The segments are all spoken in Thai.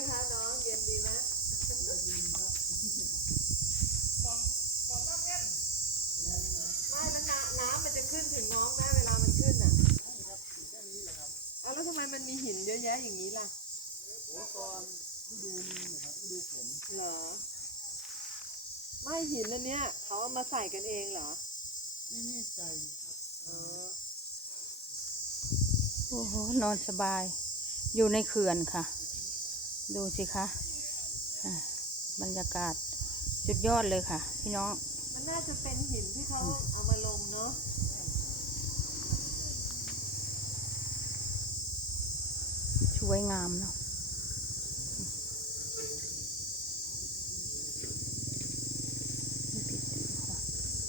มคะน้องเย็นดีไหมไม่มันน้ำน้ำมันจะขึ้นถึงน้องแม่เวลามันขึ้นอะเอาแล้วทำไมมันมีหินเยอะแยะอย่างนี้ล่ะตอนฤดูนี้นะครับฤดูฝนเหรอ ไม่หินอันเนี้ยเขาเอามาใส่กันเองเหรอ ไม่แน่ใจครับอ๋อโอ้โหนอนสบาย อยู่ในเขื่อนค่ะ ดูสิคะอะบรรยากาศสุดยอดเลยค่ะ พี่น้อง มันน่าจะเป็นหินที่เขาเอามาลงเนาะสวยงามเนาะนี่ผิดตีค่ะ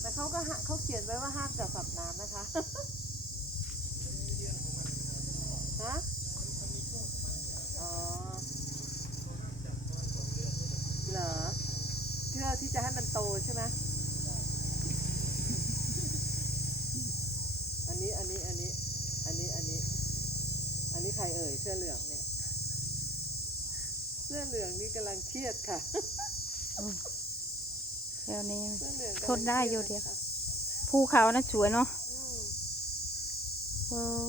แต่เขาก็หาเขาเขียนไว้ว่าห้ามจับสัตว์น้ำนะคะ ฮะ อ๋อ เหรอ เพื่อที่จะให้มันโตใช่ไหม อันนี้ อันนี้ อันนี้ อันนี้ อันนี้ อันนี้ ใครเอ่ยเสื้อเหลืองเนี่ย เสื้อเหลืองนี่กำลังเครียดค่ะแล้วนี้เสื้อเหลืองกำลังทนได้อยู่เดียวครีค่ะภูเขานะสวยเนาะอืมเออ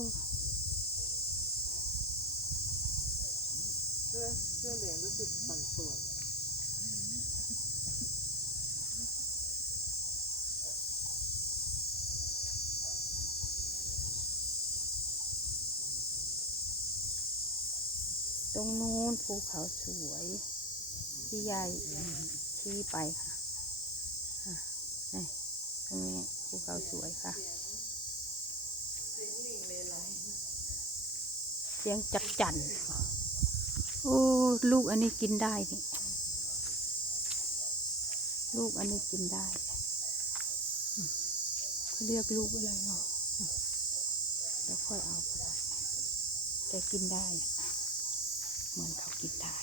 เสื้อเสื้อเหลืองรู้สึกปั่นป่วน รงนู้นภูเขาสวย ที่ใหญ่ที่ไปค่ะนี่ตรงนี้ภูเขาสวยค่ะ เสียงจักจั่นโอ้ลูกอันนี้กินได้นี่ลูกอันนี้กินได้เขาเรียกลูกอะไรเนาะแล้วค่อยเอาก็ได้แต่กินได้ เหมือนเขากินได้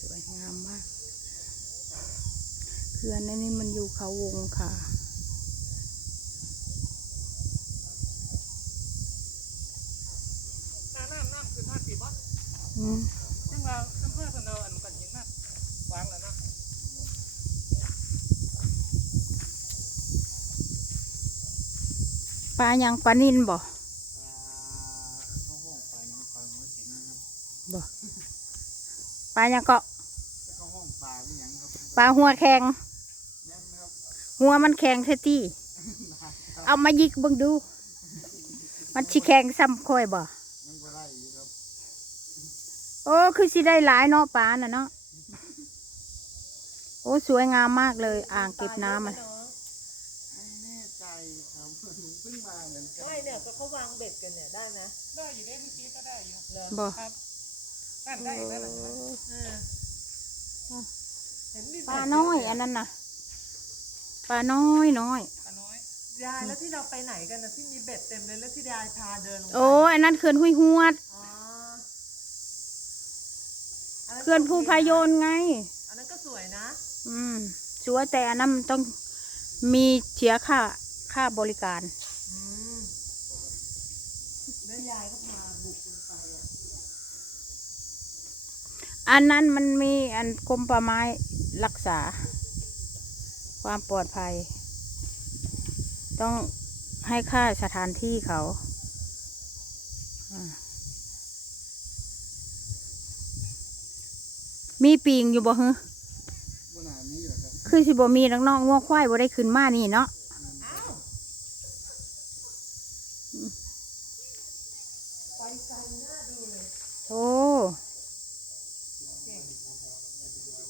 สวยงามมากเขื่อนอันนี้มันอยู่เขาวงค่ะ น้ำน้ำน้ำคือท่าสีบอส อืมซึ่งเราอำเภอเสนออันกันหินมาวางแล้วเนาะปลายังปลานินบ่ปลาหัวเข็งนะครับบ่ปลายังเกาะปลาหัวแข็งหัวมันแข็งเท่ที่เอามายิกเบิ่งดู มันชิแข็งซ้ำค่อยบ่ ยังก็ได้อยู่ครับ โอ้คือสิได้หลายเนาะปลาน่ะเนาะโอ้สวยงามมากเลย อ่างเก็บน้ำอะเาไม่แน่ใจครับเพิ่งมาเหมือนกันไม่เนี่ยก็เขาวางเบ็ดกันเนี่ยได้ไหมได้อยู่ได้เมื่อกี้ก็ได้อยู่เหรอบ่ครับนั่นได้อีกแล้วนะเออเห็นมีปลาน้อยอันนั้นน่ะปลาน้อยน้อยปลาน้อยยายแล้วที่เราไปไหนกันนะที่มีเบ็ดเต็มเลยแล้วที่ยายพาเดินลงไปโอ้อันนั้นเขื่อนห้วยหวด อ๋ออั เขื่อนภูพายนไง อันนั้นก็สวยนะ อืมสวยแต่อันนั้นมันต้องมีเสียค่าค่าบริการอืมแล้วยายก็พาบุกลงไปอะอันนั้นมันมีอันกรมป่าไม้รักษา ความปลอดภัย ต้องให้ค่าสถานที่เขาอ่า มีปิงอยู่บ่ฮึบนหามีเหรอครับคือสิบ่มีน้องงัวควายบ่ได้ขึ้นมานี่เนาะโอ้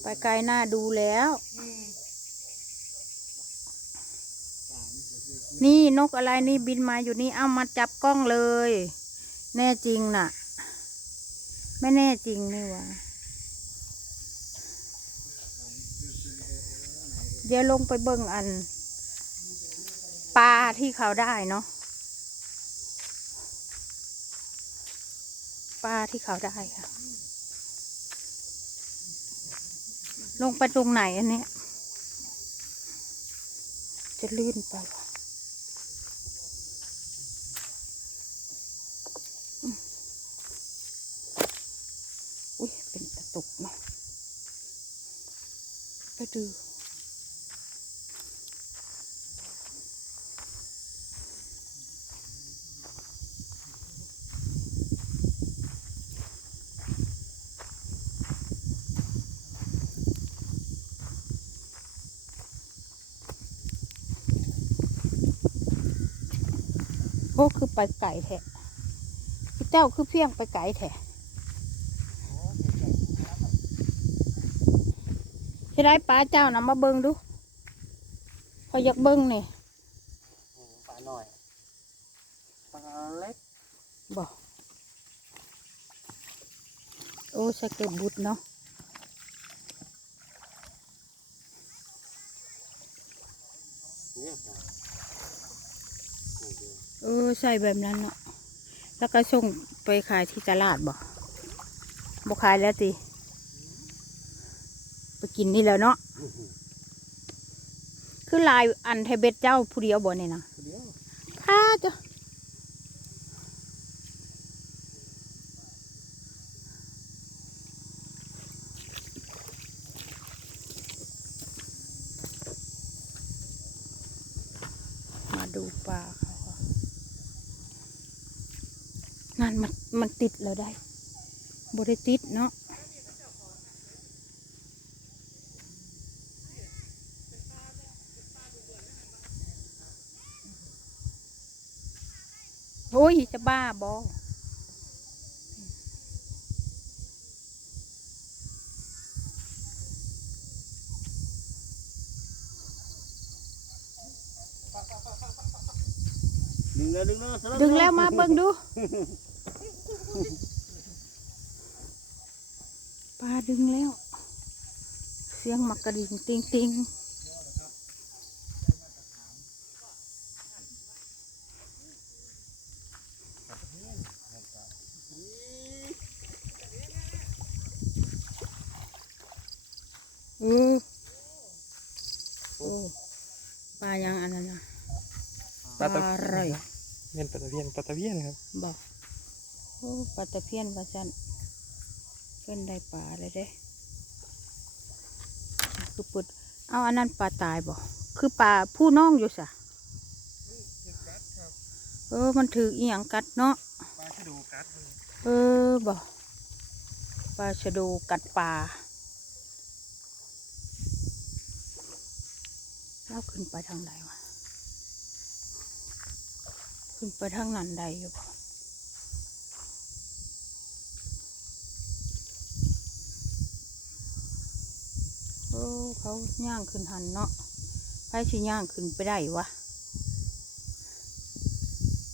ไปไกลหน้าดูแล้ว นี่นกอะไรนี่บินมาอยู่นี่เอามาจับกล้องเลย แน่จริงน่ะ ไม่แน่จริงนี่หวะ เดี๋ยวลงไปเบิ่งอันปลาที่เขาได้เนาะปลาที่เขาได้ค่ะ ลงไปตรงไหนอันเนี้ยจะลื่นไปอุ้ยเป็นตะตุกเนาะไปดู อ้คือไปไก่แท้พี่เจ้าคือเพียงไปไก่แท้ที่ได้ปลาเจ้านะมาเบิงดูพออยากเบิงนี่โอ้ปลาหน่อยปลาเล็กบอกโอ้สเก็ตบุดเนาะ เนี่ยครับโอ้โหเออใส่แบบนั้นเนาะแล้วก็ส่งไปขายที่ตลาดบอกบอกขายแล้วติไปกินนี่แล้วเนาะอื้อหือคือลายอันไทยเบ็ดเจ้าผู้เดียวบ่เนี่ยนะเดี๋ยวข้าจ้ะมาดูปลา เขาค่ะนั่นมันมันติดแล้วได้บริติดเนาะโอ้ย จะบ้าบอดึงเลยดึงเลยสลับดึงแล้วมาเบิ่งดู ปลาดึงแล้ว เสียงมักกระดิ่งติงติงเออโอ้ปลายังอันนั้นนะปลาอะไรเวียนปลาตะเพียนปลาตะเพียนครับบอก โอ้ปลาตะเพียนปลาจันเพิ่นได้ปลาเลยเด้คือปุดเอาอันนั้นปลาตายบ่คือปลาผู้น้องอยู่สะเออมันถืออีหยังกัดเนาะปลาชะดูกัดเออบ่ปลาชะโดูกัดปลาเราขึ้นไปทางใดวะขึ้นไปทางนั้นใดอยู่บ่ เขาย่างขึ้นหันเนาะไปสิย่างขึ้นไปได้วะ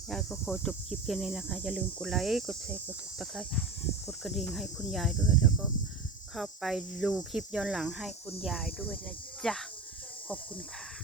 ยายก็ขอจบคลิปแค่นี้นะคะ อย่าลืมกดไลค์กดแชร์กดติดตามกดกระดิ่งให้คุณยายด้วย แล้วก็เข้าไปดูคลิปย้อนหลังให้คุณยายด้วยนะจ๊ะ ขอบคุณค่ะ